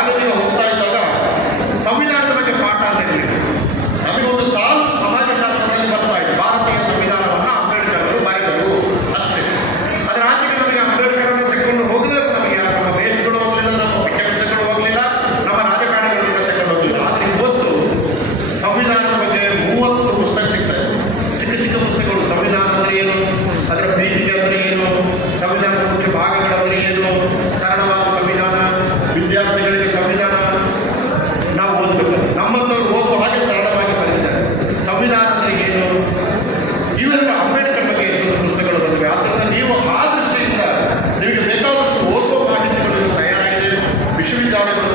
ಕಾಲೇಜಿಗೆ ಹೋಗ್ತಾ ಇದ್ದಾಗ ಸಂವಿಧಾನದ ಬಗ್ಗೆ ಪಾಠ ಅಂತ ಹೇಳಿ ನಮಗೊಂದು ಸಾಲು ಸಮಾಜಶಾಸ್ತ್ರದಲ್ಲಿ ಬರ್ತಾ ಇದೆ. ಭಾರತೀಯ ಸಂವಿಧಾನವನ್ನು ಅಂಬೇಡ್ಕರ್ ಅವರು ಬರೆದರು ಅಷ್ಟೇ. ಅದರ ಆಚೆಗೆ ನಮಗೆ ಅಂಬೇಡ್ಕರ್ ಅನ್ನು ತೆಕ್ಕೊಂಡು ನಮಗೆ ನಮ್ಮ ದೇಶಗಳು ಹೋಗಲಿಲ್ಲ, ನಮ್ಮ ಪಠ್ಯಪುಸ್ತಕಗಳು ಹೋಗಲಿಲ್ಲ, ನಮ್ಮ ರಾಜಕಾರಣಿಗಳಿಂದ ತೆಕ್ಕೊಂಡು ಹೋಗಲಿಲ್ಲ. ಆದರೆ ಇವತ್ತು ಸಂವಿಧಾನದ ಬಗ್ಗೆ ಮೂವತ್ತು ಪುಸ್ತಕ ಸಿಗ್ತದೆ ಚಿಕ್ಕ ಚಿಕ್ಕ ಪುಸ್ತಕಗಳು ಸಂವಿಧಾನ ಏನು ಅದರ ಪ್ರೀತಿಗೆ ಹೇಳಿದ್ರೆ ಸಂವಿಧಾನ ನಾವು ಓದಬೇಕು. ನಮ್ಮಂತವ್ರು ಓದುವ ಹಾಗೆ ಸರಳವಾಗಿ ಬರೆದಿದ್ದಾರೆ. ಸಂವಿಧಾನ ಏನು ಇವೆಲ್ಲ ಅಂಬೇಡ್ಕರ್ ಬಗ್ಗೆ ಎಷ್ಟೊಂದು ಪುಸ್ತಕಗಳು ಬಂದಿವೆ. ಆದ್ದರಿಂದ ನೀವು ಆ ದೃಷ್ಟಿಯಿಂದ ನಿಮಗೆ ಬೇಕಾದಷ್ಟು ಓದುವ ಮಾಹಿತಿಗಳು ತಯಾರಾಗಿದೆ. ವಿಶ್ವವಿದ್ಯಾಲಯಗಳು